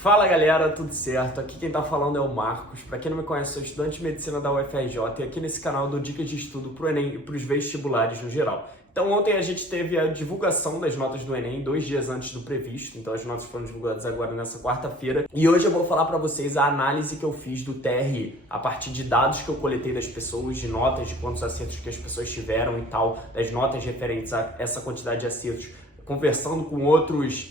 Fala galera, tudo certo? Aqui quem tá falando é o Marcos. Pra quem não me conhece, sou estudante de medicina da UFRJ e aqui nesse canal eu dou dicas de estudo pro Enem e pros vestibulares no geral. Então ontem a gente teve a divulgação das notas do Enem, 2 dias antes do previsto, então as notas foram divulgadas agora nessa quarta-feira. E hoje eu vou falar pra vocês a análise que eu fiz do TRI, a partir de dados que eu coletei das pessoas, de notas, de quantos acertos que as pessoas tiveram e tal, das notas referentes a essa quantidade de acertos, conversando com outras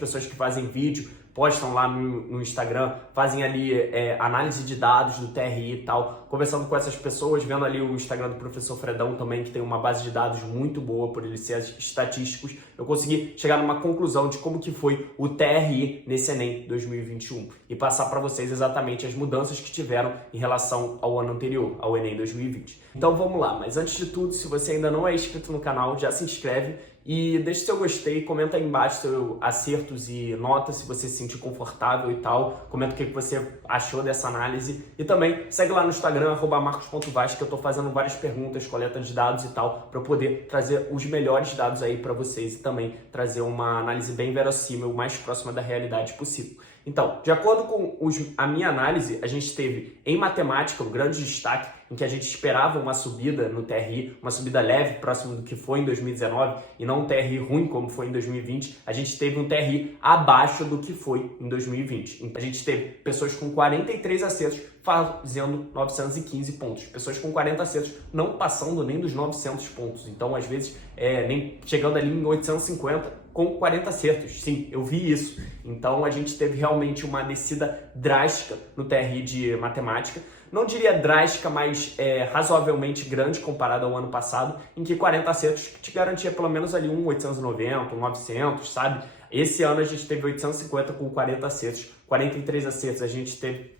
pessoas que fazem vídeo, postam lá no Instagram, fazem ali análise de dados do TRI e tal, conversando com essas pessoas, vendo ali o Instagram do professor Fredão também, que tem uma base de dados muito boa por ele ser estatísticos, eu consegui chegar numa conclusão de como que foi o TRI nesse Enem 2021 e passar para vocês exatamente as mudanças que tiveram em relação ao ano anterior, ao Enem 2020. Então vamos lá, mas antes de tudo, se você ainda não é inscrito no canal, já se inscreve e deixa seu gostei, comenta aí embaixo seus acertos e notas, se você se sentir confortável e tal, comenta o que você achou dessa análise e também segue lá no Instagram, @marcos.vaz, que eu tô fazendo várias perguntas, coleta de dados e tal, para eu poder trazer os melhores dados aí para vocês e também trazer uma análise bem verossímil, o mais próxima da realidade possível. Então, de acordo com a minha análise, a gente teve em matemática um grande destaque em que a gente esperava uma subida no TRI, uma subida leve, próximo do que foi em 2019, e não um TRI ruim como foi em 2020. A gente teve um TRI abaixo do que foi em 2020. A gente teve pessoas com 43 acertos fazendo 915 pontos. Pessoas com 40 acertos não passando nem dos 900 pontos. Então, às vezes, nem chegando ali em 850 com 40 acertos. Sim, eu vi isso. Então, a gente teve realmente uma descida drástica no TRI de matemática. Não diria drástica, mas razoavelmente grande comparado ao ano passado, em que 40 acertos te garantia pelo menos ali um 890, um 900, sabe? Esse ano a gente teve 850 com 40 acertos, 43 acertos a gente teve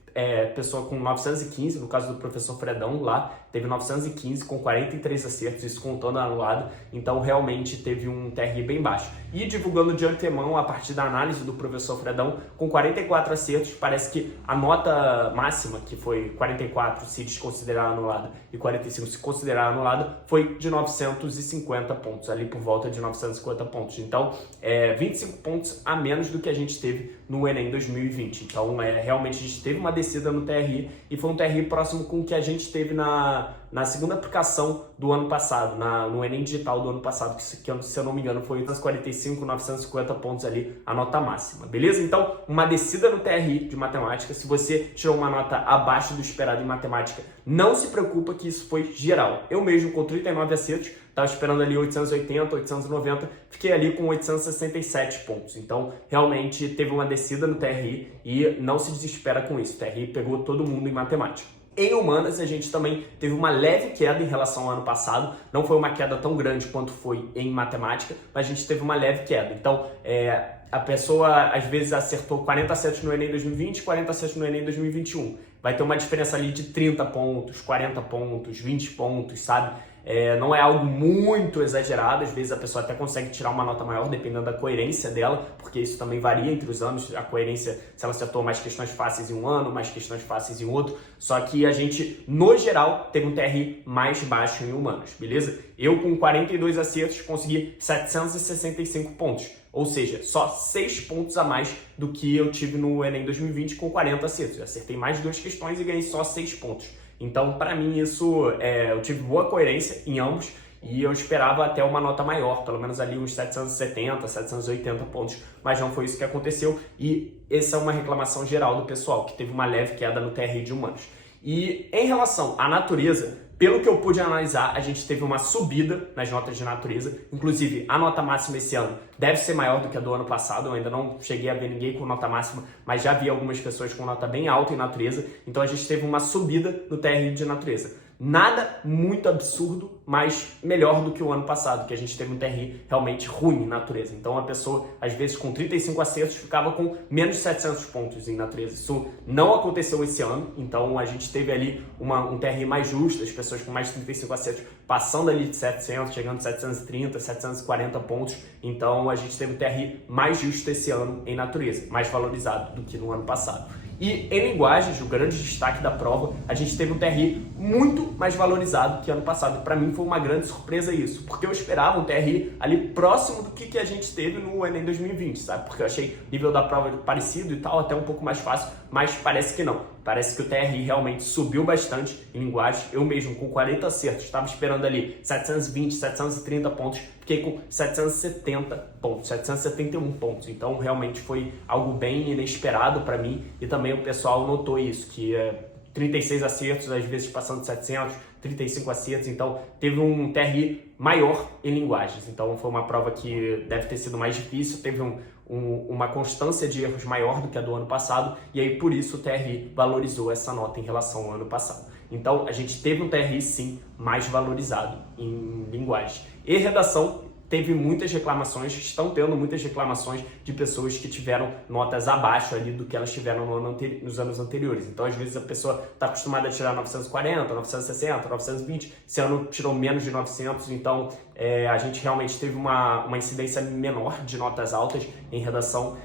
pessoa com 915, no caso do professor Fredão lá, teve 915 com 43 acertos, isso contando anulado, então realmente teve um TRI bem baixo. E divulgando de antemão, a partir da análise do professor Fredão, com 44 acertos, parece que a nota máxima, que foi 44 se desconsiderar anulada e 45 se considerar anulada, foi de 950 pontos, ali por volta de 950 pontos. Então, 25 pontos a menos do que a gente teve no Enem 2020. Então, realmente a gente teve uma descida no TRI e foi um TRI próximo com o que a gente teve na segunda aplicação do ano passado, no Enem Digital do ano passado, que se eu não me engano foi 845, 950 pontos ali, a nota máxima, beleza? Então, uma descida no TRI de matemática. Se você tirou uma nota abaixo do esperado em matemática, não se preocupa que isso foi geral. Eu mesmo, com 39 acertos, estava esperando ali 880, 890, fiquei ali com 867 pontos. Então, realmente teve uma descida no TRI e não se desespera com isso. O TRI pegou todo mundo em matemática. Em humanas, a gente também teve uma leve queda em relação ao ano passado. Não foi uma queda tão grande quanto foi em matemática, mas a gente teve uma leve queda. Então, a pessoa às vezes acertou 40 acertos no Enem 2020 e 40 acertos no Enem 2021. Vai ter uma diferença ali de 30 pontos, 40 pontos, 20 pontos, sabe? Não é algo muito exagerado, às vezes a pessoa até consegue tirar uma nota maior dependendo da coerência dela, porque isso também varia entre os anos, a coerência, se ela acertou mais questões fáceis em um ano, mais questões fáceis em outro, só que a gente, no geral, teve um TRI mais baixo em humanos, beleza? Eu com 42 acertos consegui 765 pontos, ou seja, só 6 pontos a mais do que eu tive no Enem 2020 com 40 acertos. Eu acertei mais 2 questões e ganhei só 6 pontos. Então, para mim, isso eu tive boa coerência em ambos e eu esperava até uma nota maior, pelo menos ali uns 770, 780 pontos, mas não foi isso que aconteceu e essa é uma reclamação geral do pessoal, que teve uma leve queda no TRI de humanos. E em relação à natureza, pelo que eu pude analisar, a gente teve uma subida nas notas de natureza. Inclusive, a nota máxima esse ano deve ser maior do que a do ano passado. Eu ainda não cheguei a ver ninguém com nota máxima, mas já vi algumas pessoas com nota bem alta em natureza. Então, a gente teve uma subida no TRI de natureza. Nada muito absurdo, mas melhor do que o ano passado, que a gente teve um TRI realmente ruim em natureza. Então, a pessoa, às vezes, com 35 acertos, ficava com menos de 700 pontos em natureza. Isso não aconteceu esse ano, então a gente teve ali um TRI mais justo, as pessoas com mais de 35 acertos passando ali de 700, chegando a 730, 740 pontos. Então, a gente teve um TRI mais justo esse ano em natureza, mais valorizado do que no ano passado. E em linguagens, o grande destaque da prova, a gente teve um TRI muito mais valorizado que ano passado. Para mim foi uma grande surpresa isso, porque eu esperava um TRI ali próximo do que a gente teve no Enem 2020, sabe? Porque eu achei o nível da prova parecido e tal, até um pouco mais fácil, mas parece que não. Parece que o TRI realmente subiu bastante em linguagem. Eu mesmo, com 40 acertos, estava esperando ali 720, 730 pontos. Fiquei com 770 pontos, 771 pontos. Então, realmente foi algo bem inesperado para mim. E também o pessoal notou isso, que 36 acertos, às vezes passando de 700, 35 acertos. Então, teve um TRI maior em linguagens. Então, foi uma prova que deve ter sido mais difícil. Teve uma constância de erros maior do que a do ano passado, e aí por isso o TRI valorizou essa nota em relação ao ano passado. Então a gente teve um TRI sim mais valorizado em linguagem. E redação teve muitas reclamações, estão tendo muitas reclamações de pessoas que tiveram notas abaixo ali do que elas tiveram nos anos anteriores. Então às vezes a pessoa está acostumada a tirar 940, 960, 920, esse ano tirou menos de 900, então a gente realmente teve uma incidência menor de notas altas em redação.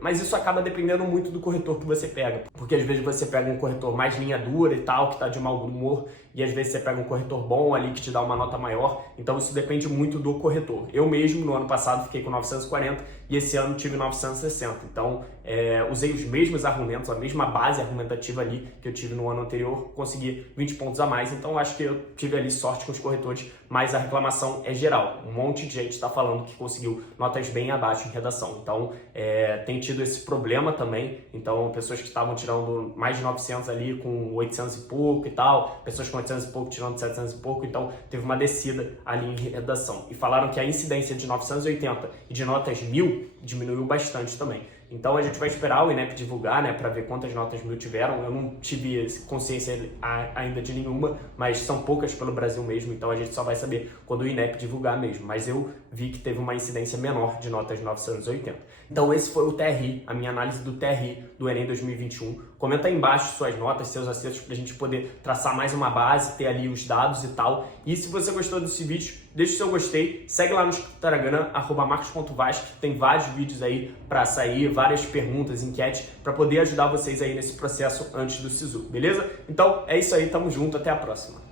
Mas isso acaba dependendo muito do corretor que você pega, porque às vezes você pega um corretor mais linha dura e tal, que está de mau humor, e às vezes você pega um corretor bom ali que te dá uma nota maior, então isso depende muito do corretor. Eu mesmo no ano passado fiquei com 940 e esse ano tive 960, então usei os mesmos argumentos, a mesma base argumentativa ali que eu tive no ano anterior, consegui 20 pontos a mais, então acho que eu tive ali sorte com os corretores, mas a reclamação é geral. Um monte de gente está falando que conseguiu notas bem abaixo em redação, então tem tido esse problema também. Então pessoas que estavam tirando mais de 900 ali com 800 e pouco e tal, pessoas com 800 e pouco tirando 700 e pouco, então teve uma descida ali em redação. E falaram que a incidência de 980 e de notas 1000 diminuiu bastante também. Então a gente vai esperar o INEP divulgar, né, para ver quantas notas 1000 tiveram. Eu não tive consciência ainda de nenhuma, mas são poucas pelo Brasil mesmo, então a gente só vai saber quando o INEP divulgar mesmo. Mas eu vi que teve uma incidência menor de notas 980. Então esse foi o TRI, a minha análise do TRI do Enem 2021. Comenta aí embaixo suas notas, seus acertos, para a gente poder traçar mais uma base, ter ali os dados e tal. E se você gostou desse vídeo, deixa o seu gostei, segue lá no Instagram, @marcos.vasque, tem vários vídeos aí para sair, várias perguntas, enquetes, para poder ajudar vocês aí nesse processo antes do SISU, beleza? Então é isso aí, tamo junto, até a próxima.